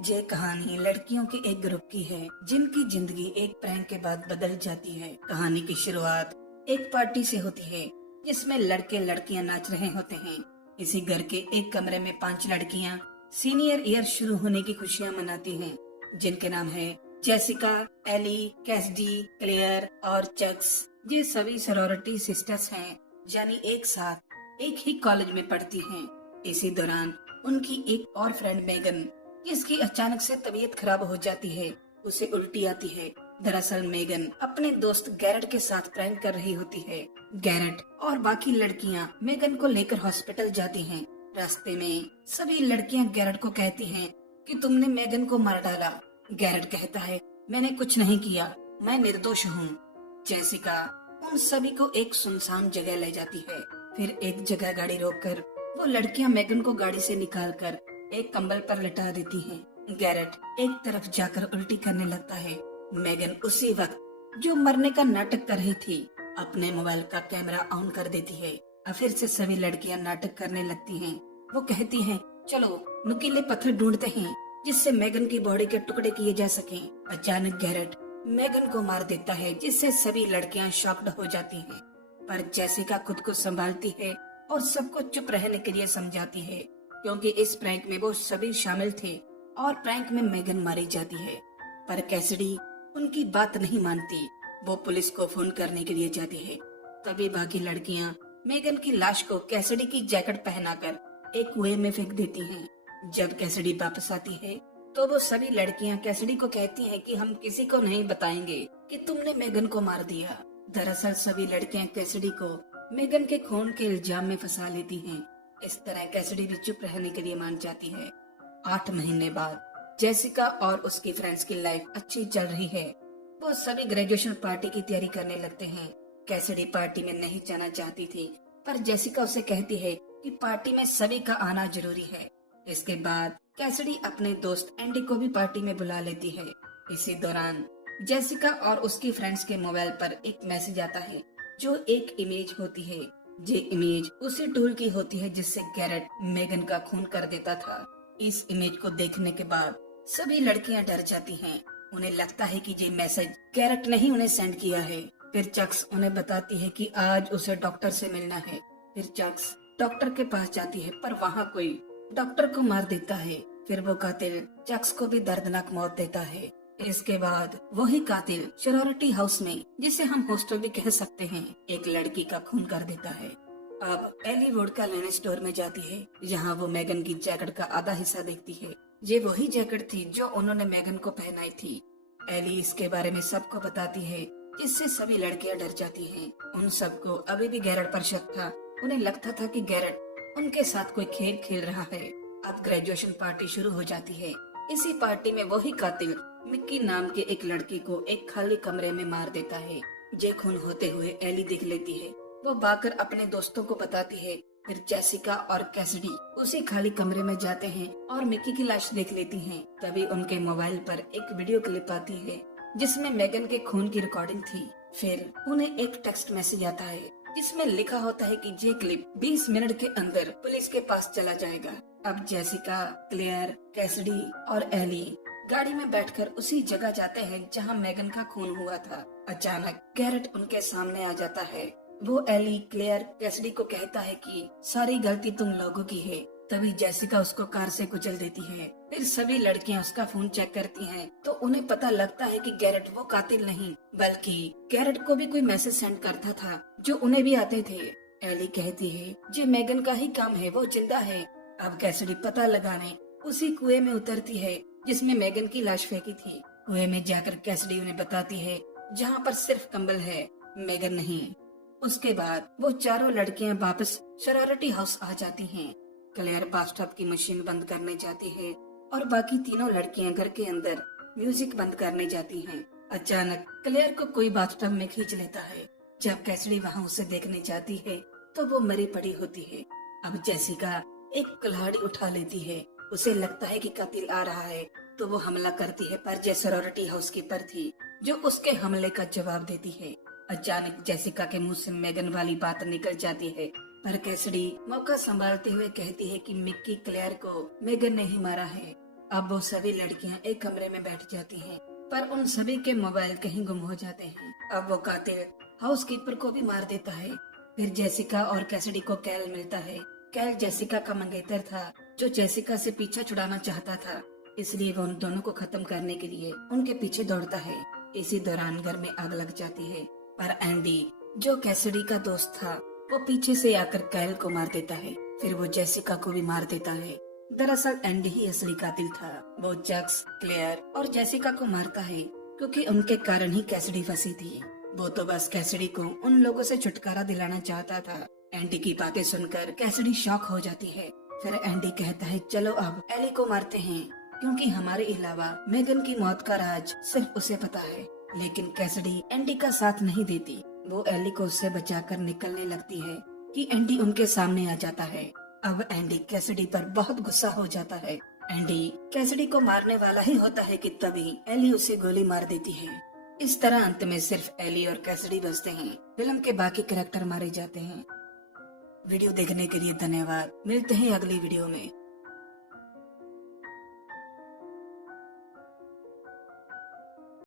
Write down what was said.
ये कहानी लड़कियों के एक ग्रुप की है जिनकी जिंदगी एक प्रैंक के बाद बदल जाती है। कहानी की शुरुआत एक पार्टी से होती है जिसमें लड़के लड़कियां नाच रहे होते हैं। इसी घर के एक कमरे में 5 लड़कियां सीनियर ईयर शुरू होने की खुशियां मनाती हैं, जिनके नाम है जेसिका, एली, कैसिडी, क्लेयर और चक्स। ये सभी सरोरिटी सिस्टर्स हैं, यानी एक साथ एक ही कॉलेज में पढ़ती हैं। इसी दौरान उनकी एक और फ्रेंड मेगन, जिसकी अचानक से तबीयत खराब हो जाती है, उसे उल्टी आती है। दरअसल मेगन अपने दोस्त गैरेट के साथ प्रैंक कर रही होती है। गैरेट और बाकी लड़कियां मेगन को लेकर हॉस्पिटल जाती हैं। रास्ते में सभी लड़कियां गैरेट को कहती हैं कि तुमने मेगन को मार डाला। गैरेट कहता है, मैंने कुछ नहीं किया, मैं निर्दोष हूँ। जेसिका उन सभी को एक सुनसान जगह ले जाती है। फिर एक जगह गाड़ी रोककर वो लड़कियां मेगन को गाड़ी से निकालकर एक कंबल पर लटा देती हैं। गैरेट एक तरफ जाकर उल्टी करने लगता है। मेगन उसी वक्त जो मरने का नाटक कर रही थी, अपने मोबाइल का कैमरा ऑन कर देती है और फिर से सभी लड़कियां नाटक करने लगती हैं। वो कहती हैं, चलो नुकीले पत्थर ढूंढते हैं जिससे मेगन की बॉडी के टुकड़े किए जा सकें। अचानक गैरेट मेगन को मार देता है, जिससे सभी लड़कियां शॉक्ड हो जाती हैं। पर जेसिका खुद को संभालती है और सबको चुप रहने के लिए समझाती है, क्योंकि इस प्रैंक में वो सभी शामिल थे और प्रैंक में मेगन मारी जाती है। पर कैसिडी उनकी बात नहीं मानती। वो पुलिस को फोन करने के लिए जाती है। तभी बाकी लड़कियां मेगन की लाश को कैसिडी की जैकेट पहनाकर एक कुएं में फेंक देती हैं। जब कैसिडी वापस आती है तो वो सभी लड़कियां कैसिडी को कहती हैं कि हम किसी को नहीं बताएंगे कि तुमने मेगन को मार दिया। दरअसल सभी लड़कियां कैसिडी को मेगन के खून के इल्जाम में फंसा लेती हैं। इस तरह कैसिडी भी चुप रहने के लिए मान जाती है। 8 महीने बाद जेसिका और उसकी फ्रेंड्स की लाइफ अच्छी चल रही है। वो सभी ग्रेजुएशन पार्टी की तैयारी करने लगते हैं। कैसिडी पार्टी में नहीं जाना चाहती थी, पर जेसिका उसे कहती है कि पार्टी में सभी का आना जरूरी है। इसके बाद कैसिडी अपने दोस्त एंडी को भी पार्टी में बुला लेती है। इसी दौरान जेसिका और उसकी फ्रेंड्स के मोबाइल पर एक मैसेज आता है, जो एक इमेज होती है। ये इमेज उसी टूल की होती है जिससे गैरेट मेगन का खून कर देता था। इस इमेज को देखने के बाद सभी लड़कियां डर जाती हैं। उन्हें लगता है कि ये मैसेज गैरेट ने ही उन्हें सेंड किया है। फिर चक्स उन्हें बताती है कि आज उसे डॉक्टर से मिलना है। फिर चक्स डॉक्टर के पास जाती है, पर वहाँ कोई डॉक्टर को मार देता है। फिर वो कातिल चक्स को भी दर्दनाक मौत देता है। इसके बाद वही कातिल शरोरिटी हाउस में, जिसे हम हॉस्टल भी कह सकते हैं, एक लड़की का खून कर देता है। अब एली वोडका लेने स्टोर में जाती है, जहाँ वो मेगन की जैकेट का आधा हिस्सा देखती है। ये वही जैकेट थी जो उन्होंने मेगन को पहनाई थी। एली इसके बारे में सबको बताती है, जिससे सभी लड़कियां डर जाती हैं। उन सबको अभी भी गैरेट पर शक था। उन्हें लगता था कि गैरेट उनके साथ कोई खेल खेल रहा है। अब ग्रेजुएशन पार्टी शुरू हो जाती है। इसी पार्टी में वही कातिल मिक्की नाम के एक लड़की को एक खाली कमरे में मार देता है। ये खून होते हुए एली देख लेती है। वो भागकर अपने दोस्तों को बताती है। फिर जेसिका और कैसिडी उसी खाली कमरे में जाते हैं और मिक्की की लाश देख लेती हैं। तभी उनके मोबाइल पर एक वीडियो क्लिप आती है, जिसमें मेगन के खून की रिकॉर्डिंग थी। फिर उन्हें एक टेक्स्ट मैसेज आता है, जिसमें लिखा होता है कि ये क्लिप 20 मिनट के अंदर पुलिस के पास चला जाएगा। अब जेसिका, क्लेयर, कैसिडी और एली गाड़ी में बैठकर उसी जगह जाते हैं जहां मेगन का खून हुआ था। अचानक गैरेट उनके सामने आ जाता है। वो एली, क्लेयर, कैसिडी को कहता है कि सारी गलती तुम लोगों की है। तभी जेसिका उसको कार से कुचल देती है। फिर सभी लड़कियां उसका फोन चेक करती हैं, तो उन्हें पता लगता है कि गैरेट वो कातिल नहीं, बल्कि गैरेट को भी कोई मैसेज सेंड करता था, जो उन्हें भी आते थे। एली कहती है, ये मेगन का ही काम है, वो जिंदा है। अब कैसिडी पता लगाने उसी कुएं में उतरती है जिसमें मेगन की लाश फेंकी थी। कुएं में जाकर कैसिडी उन्हें बताती है, जहाँ पर सिर्फ कंबल है, मेगन नहीं। उसके बाद वो चारों लड़कियां वापस शरारती हाउस आ जाती हैं। क्लेयर बाथटब की मशीन बंद करने जाती है और बाकी तीनों लड़कियां घर के अंदर म्यूजिक बंद करने जाती हैं। अचानक क्लेयर को कोई बाथटब में खींच लेता है। जब कैसिडी वहाँ उसे देखने जाती है तो वो मरी पड़ी होती है। अब जेसिका एक कुल्हाड़ी उठा लेती है। उसे लगता है कि कातिल आ रहा है, तो वो हमला करती है, पर जे सरोरिटी हाउस कीपर थी जो उसके हमले का जवाब देती है। अचानक जेसिका के मुंह से मेगन वाली बात निकल जाती है, पर कैसिडी मौका संभालते हुए कहती है कि मिक्की क्लेयर को मेगन ने ही मारा है। अब वो सभी लड़कियां एक कमरे में बैठ जाती हैं, पर उन सभी के मोबाइल कहीं गुम हो जाते हैं। अब वो कातिल हाउसकीपर को भी मार देता है। फिर जेसिका और कैसिडी को कैल मिलता है। कैल जेसिका का मंगेतर था, जो जेसिका से पीछा छुड़ाना चाहता था, इसलिए वो उन दोनों को खत्म करने के लिए उनके पीछे दौड़ता है। इसी दौरान घर में आग लग जाती है, पर एंडी, जो कैसिडी का दोस्त था, वो पीछे से आकर कैल को मार देता है। फिर वो जेसिका को भी मार देता है। दरअसल एंडी ही असली कातिल था। वो जक्स, क्लेयर और जेसिका को मारता है, क्योंकि उनके कारण ही कैसिडी फंसी थी। वो तो बस कैसिडी को उन लोगों से छुटकारा दिलाना चाहता था। एंडी की बातें सुनकर कैसिडी शॉक हो जाती है। फिर एंडी कहता है, चलो अब एली को मारते हैं, क्योंकि हमारे अलावा मेगन की मौत का राज सिर्फ उसे पता है। लेकिन कैसिडी एंडी का साथ नहीं देती। वो एली को उससे बचाकर निकलने लगती है कि एंडी उनके सामने आ जाता है। अब एंडी कैसिडी पर बहुत गुस्सा हो जाता है। एंडी कैसिडी को मारने वाला ही होता है कि तभी एली उसे गोली मार देती है। इस तरह अंत में सिर्फ एली और कैसिडी बचते हैं। फिल्म के बाकी कैरेक्टर मारे जाते हैं। वीडियो देखने के लिए धन्यवाद। मिलते हैं अगली वीडियो में।